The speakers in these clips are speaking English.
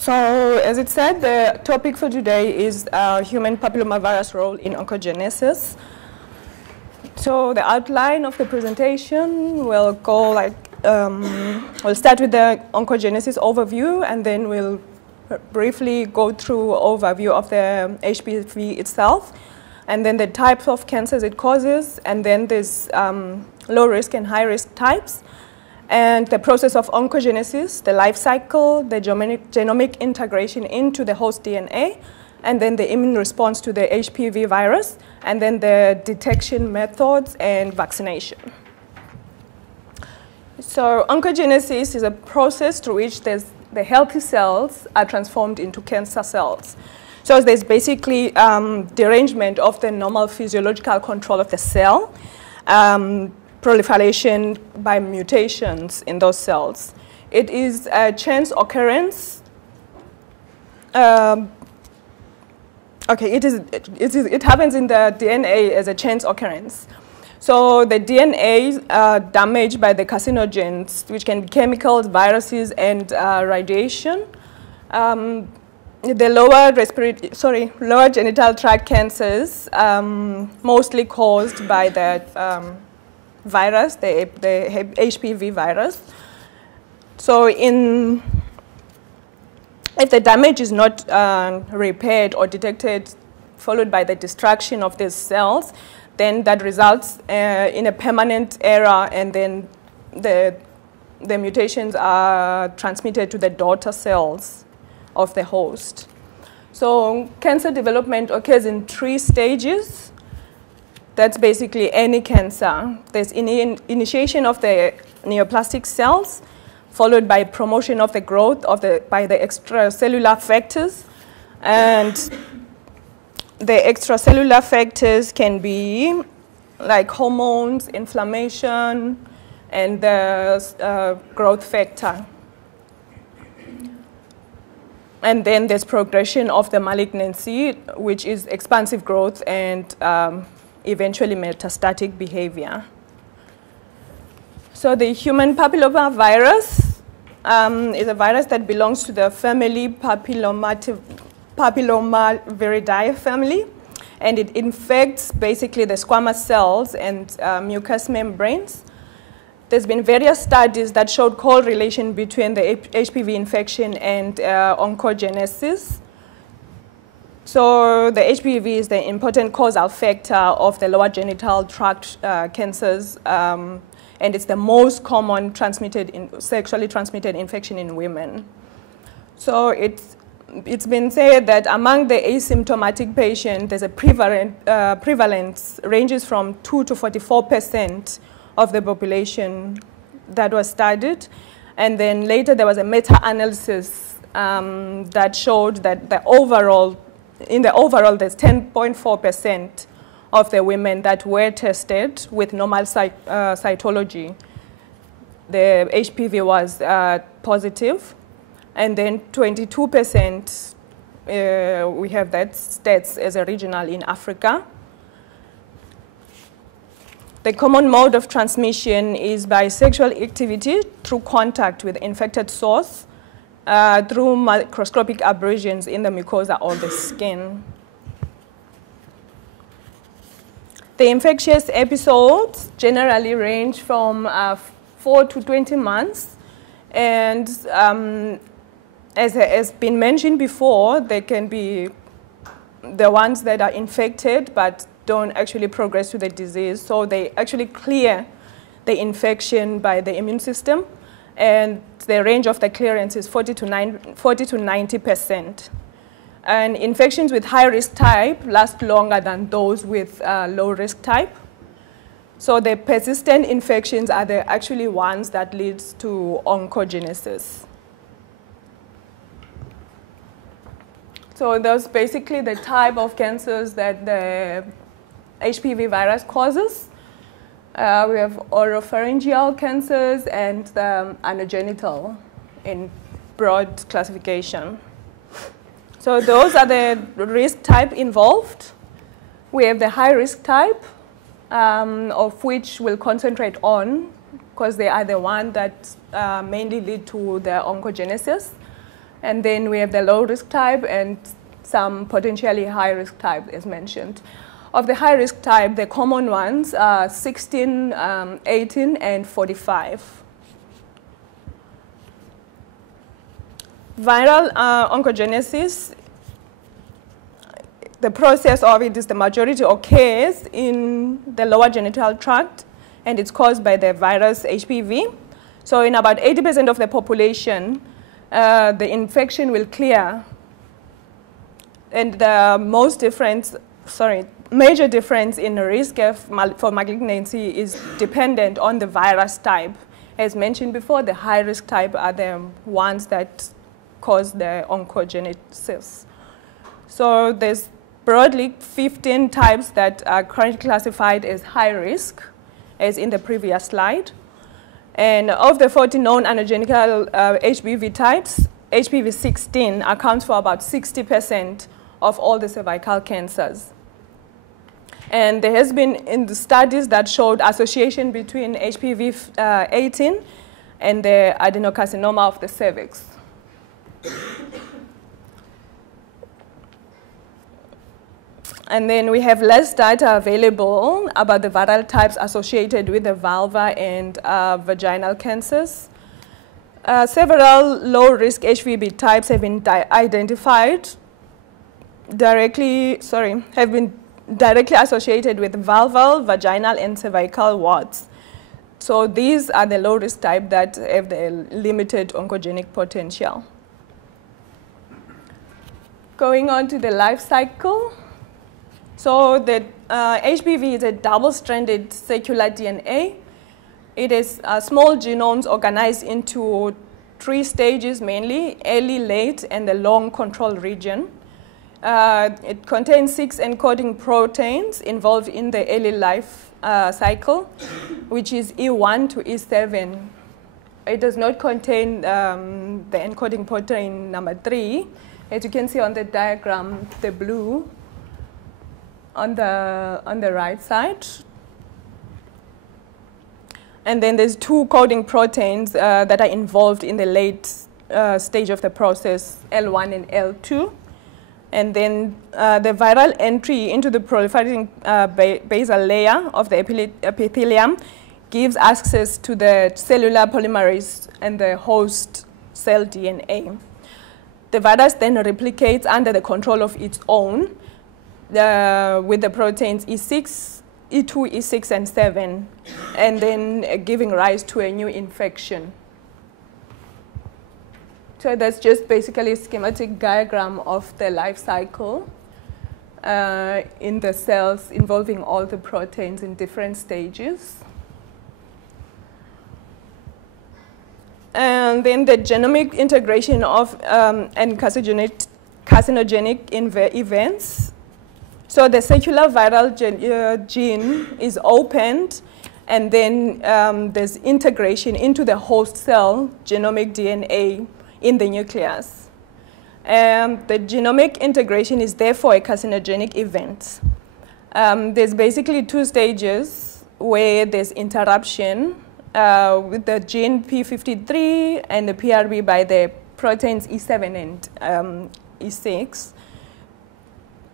So, as it said, the topic for today is human papillomavirus role in oncogenesis. So, the outline of the presentation will go like, we'll start with the oncogenesis overview, and then we'll briefly go through overview of the HPV itself, and then the types of cancers it causes, and then there's low risk and high risk types, and the process of oncogenesis, the life cycle, the genomic integration into the host DNA, and then the immune response to the HPV virus, and then the detection methods and vaccination. So oncogenesis is a process through which the healthy cells are transformed into cancer cells. So there's basically derangement of the normal physiological control of the cell, proliferation by mutations in those cells. It is a chance occurrence. It happens in the DNA as a chance occurrence. So the DNA damaged by the carcinogens, which can be chemicals, viruses, and radiation. The lower genital tract cancers, mostly caused by the virus, the HPV virus. So if the damage is not repaired or detected, followed by the destruction of these cells, then that results in a permanent error, and then the mutations are transmitted to the daughter cells of the host. So cancer development occurs in 3 stages. That's basically any cancer. There's initiation of the neoplastic cells, followed by promotion of the growth by the extracellular factors. And the extracellular factors can be like hormones, inflammation, and the growth factor. And then there's progression of the malignancy, which is expansive growth and eventually metastatic behavior. So the human papillomavirus is a virus that belongs to the family Papillomaviridae family, and it infects basically the squamous cells and mucous membranes. There's been various studies that showed correlation between the HPV infection and oncogenesis. So the HPV is the important causal factor of the lower genital tract cancers, and it's the most common sexually transmitted infection in women. So it's been said that among the asymptomatic patients, there's a prevalence ranges from 2 to 44% of the population that was studied. And then later there was a meta-analysis that showed that in the overall, there's 10.4% of the women that were tested with normal cytology. The HPV was positive. And then 22%, we have that stats as a regional in Africa. The common mode of transmission is by sexual activity through contact with infected source, through microscopic abrasions in the mucosa or the skin. The infectious episodes generally range from 4 to 20 months, and as has been mentioned before, they can be the ones that are infected but don't actually progress to the disease. So they actually clear the infection by the immune system, and the range of the clearance is 40 to 90%. And infections with high-risk type last longer than those with low-risk type. So the persistent infections are the actually ones that lead to oncogenesis. So those basically the type of cancers that the HPV virus causes. We have oropharyngeal cancers and the anogenital in broad classification. So those are the risk type involved. We have the high risk type, of which we'll concentrate on because they are the one that mainly lead to the oncogenesis. And then we have the low-risk type and some potentially high-risk type, as mentioned. Of the high-risk type, the common ones are 16, 18, and 45. Viral oncogenesis, the process of it is the majority occurs in the lower genital tract, and it's caused by the virus HPV. So in about 80% of the population, the infection will clear. And the major difference in risk for malignancy is dependent on the virus type. As mentioned before, the high-risk type are the ones that cause the oncogenesis. So there's broadly 15 types that are currently classified as high risk, as in the previous slide. And of the 40 known anogenical HPV types, HPV 16 accounts for about 60% of all the cervical cancers. And there has been in the studies that showed association between HPV 18 and the adenocarcinoma of the cervix. And then we have less data available about the viral types associated with the vulva and vaginal cancers. Several low-risk HPV types have been identified directly associated with vulval, vaginal, and cervical warts. So these are the low-risk type that have the limited oncogenic potential. Going on to the life cycle. So the HPV is a double-stranded circular DNA. It is small genomes organized into 3 stages mainly, early, late, and the long control region. It contains 6 encoding proteins involved in the early life cycle, which is E1 to E7. It does not contain the encoding protein number 3. As you can see on the diagram, the blue on the right side. And then there's 2 coding proteins that are involved in the late stage of the process, L1 and L2. And then the viral entry into the proliferating basal layer of the epithelium gives access to the cellular polymerase and the host cell DNA. The virus then replicates under the control of its own with the proteins E6, E2, E6, and 7, and then giving rise to a new infection. So that's just basically a schematic diagram of the life cycle in the cells involving all the proteins in different stages. And then the genomic integration of and carcinogenic events. So the circular viral gene is opened, and then there's integration into the host cell genomic DNA in the nucleus. The genomic integration is therefore a carcinogenic event. There's basically 2 stages where there's interruption with the gene P53 and the PRB by the proteins E7 and E6.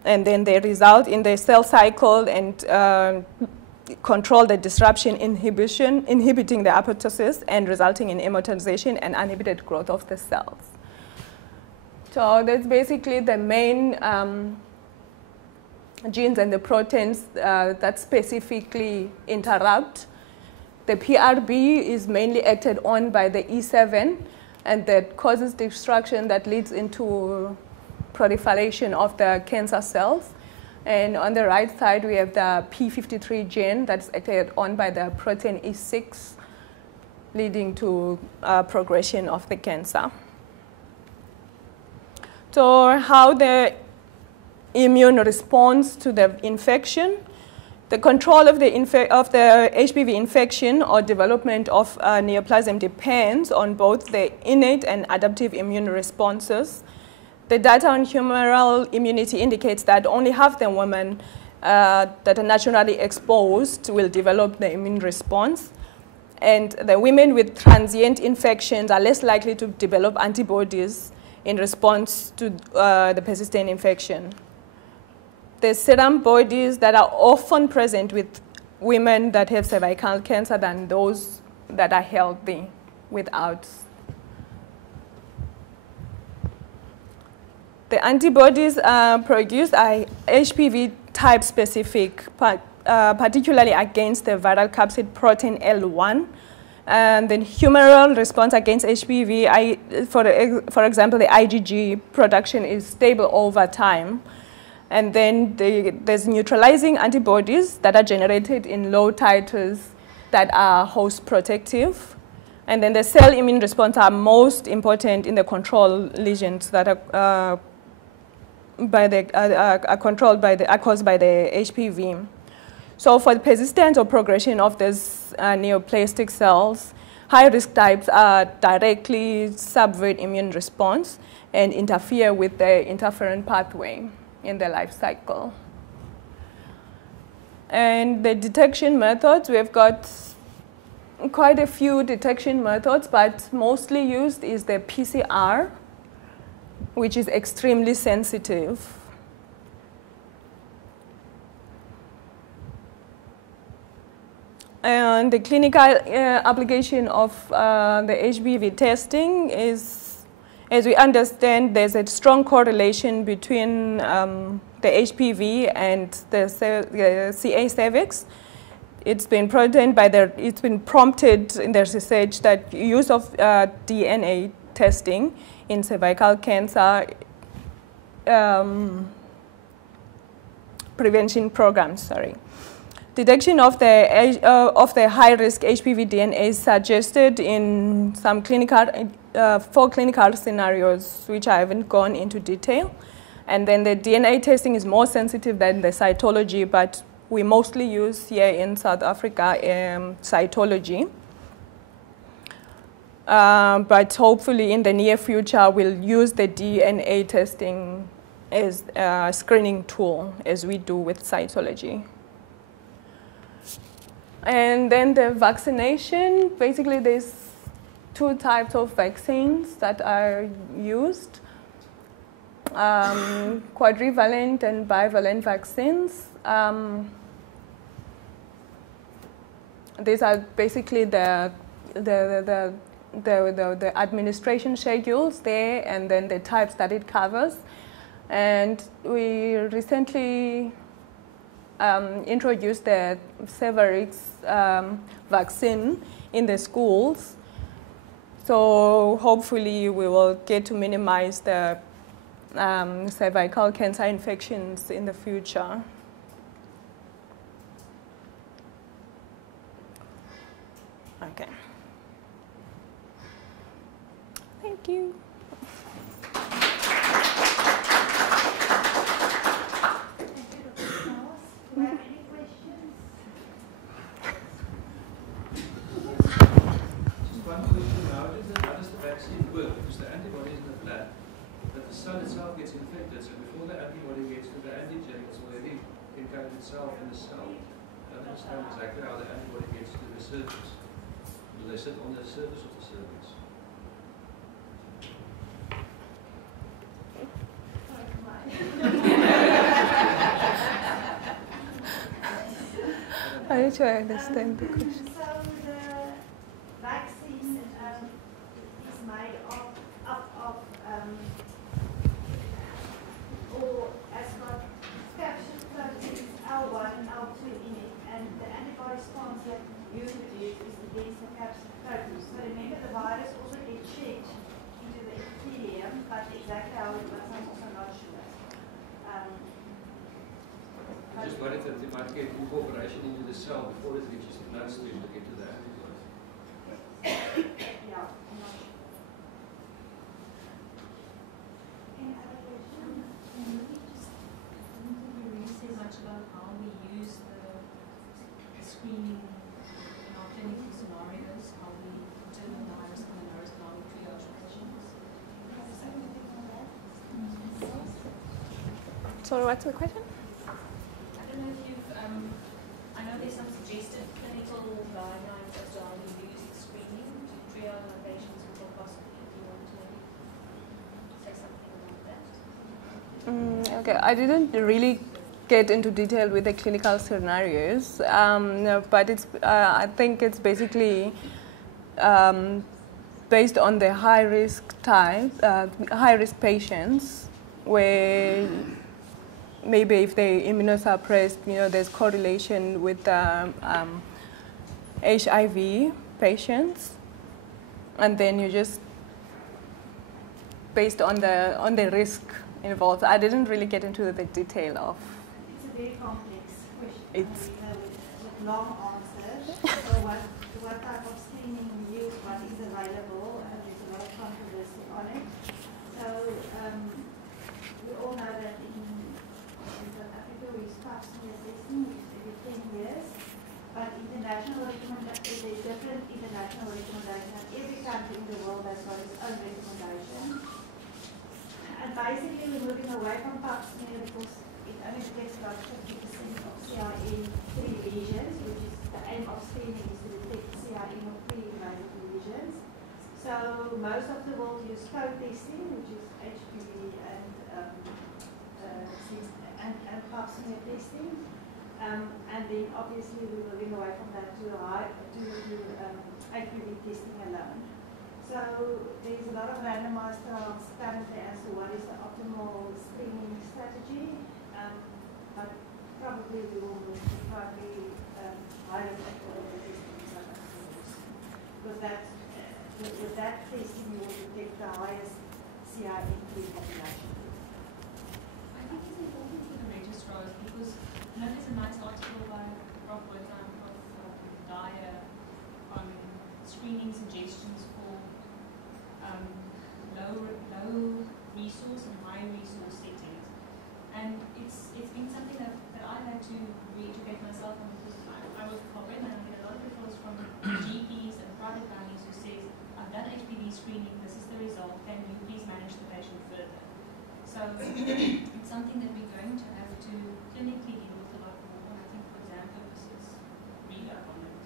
And then they result in the cell cycle and control the disruption inhibiting the apoptosis and resulting in immortalization and uninhibited growth of the cells. So that's basically the main genes and the proteins that specifically interrupt. The PRB is mainly acted on by the E7, and that causes destruction that leads into proliferation of the cancer cells. And on the right side, we have the P53 gene that's acted on by the protein E6, leading to progression of the cancer. So how the immune responds to the infection. The control of the HPV infection or development of neoplasm depends on both the innate and adaptive immune responses. The data on humoral immunity indicates that only half the women that are naturally exposed will develop the immune response. And the women with transient infections are less likely to develop antibodies in response to the persistent infection. The serum bodies that are often present with women that have cervical cancer than those that are healthy without. The antibodies produced are HPV type specific, particularly against the viral capsid protein L1. And the humoral response against HPV, for example, the IgG production is stable over time. And then there's neutralizing antibodies that are generated in low titers that are host protective. And then the cell immune response are most important in the control lesions that are caused by the HPV. So for the persistence or progression of these neoplastic cells, high-risk types directly subvert immune response and interfere with the interferon pathway in the life cycle. And the detection methods, we've got quite a few detection methods, but mostly used is the PCR, which is extremely sensitive. And the clinical application of the HPV testing is, as we understand, there's a strong correlation between the HPV and the CA cervix. It's been prompted in the research that use of DNA testing in cervical cancer prevention programs. Detection of the high-risk HPV DNA is suggested in some four clinical scenarios, which I haven't gone into detail. And then the DNA testing is more sensitive than the cytology, but we mostly use here in South Africa cytology. But hopefully in the near future, we'll use the DNA testing as a screening tool, as we do with cytology. And then the vaccination, basically there's two types of vaccines that are used, quadrivalent and bivalent vaccines. These are basically the administration schedules there, and then the types that it covers. And we recently introduced the Cervarix vaccine in the schools. So hopefully we will get to minimize the cervical cancer infections in the future. Okay. Thank you. Itself gets infected, so before the antibody gets to the antigen, it's already encoded itself in the cell. I don't understand exactly how the antibody gets to the surface. Do they sit on the surface of the cervix? I need to understand the question. So the vaccine is made up of or has got capsid proteins L1 and L2 in it, and the antibody response that you produce is against the capsid proteins. So remember, the virus also gets shed into the epithelium, but exactly how it works, I'm also not sure. I'm just worried that it might get incorporation into the cell before it reaches the bloodstream to get to the antibody. Yeah, I'm not sure. Any other questions? Say much about how we use the screening in our clinical scenarios, how we determine the high risk and the low risk, and how we triage patients. Sorry, what's the question? I don't know if you've, I know there's some suggested clinical guidelines as to how we use screening to triage our patients with possibly, if you want to say Okay, I didn't really get into detail with the clinical scenarios, no, but it's, I think it's basically based on the high-risk type, high-risk patients, where maybe if they're immunosuppressed, there's correlation with HIV patients, and then you just based on the risk involved. I didn't really get into the detail of. It's a very complex question. It's with long answers. So what type of screening we use, what is available, and there's a lot of controversy on it. So we all know that in South Africa we start smear testing every 10 years. But there's different international recommendations. Every country in the world has got its own recommendation. And basically we're moving away from pap smear because it only detects about 50% of CIN-free lesions, which is the aim of screening is to detect CIN or pre-invasive lesions. So most of the world use co-testing, which is HPV and pap smear testing. And then obviously we're moving away from that to HPV testing alone. So there's a lot of randomized trials currently as to what is the optimal screening strategy, but probably we will move to probably higher technical testing in South Africa. With that testing you will detect the highest CIN-free population. I think it's important for the registrars because there's a nice article by Prof. Wertheim, Prof. Dyer on screening suggestions for low resource and high resource settings. And it's been something that I've had to re-educate myself on because I work for women and I get a lot of referrals from GPs and private gynaes who says, I've done HPV screening, this is the result, can you please manage the patient further? So it's something that we're going to have to clinically deal with a lot more, and I think for exam purposes, read up on it.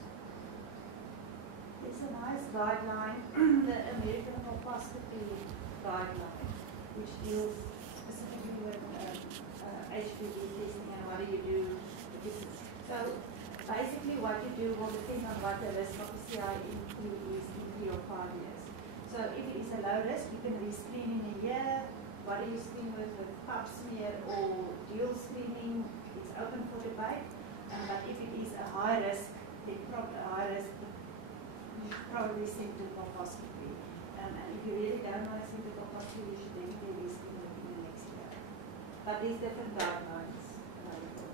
It's a nice guideline, the American colposcopy guideline, which deals specifically with HPV testing and what do you do. So basically what you do will depend on what the risk of CIN-free is in 3 or 5 years. So if it is a low risk, you can rescreen in a year. What do you screen with pap smear or dual screening? It's open for debate. But if it is a high risk, you probably send to colposcopy. And if you really don't want to send to colposcopy, you should definitely rescreen within the next year. But there's different guidelines available.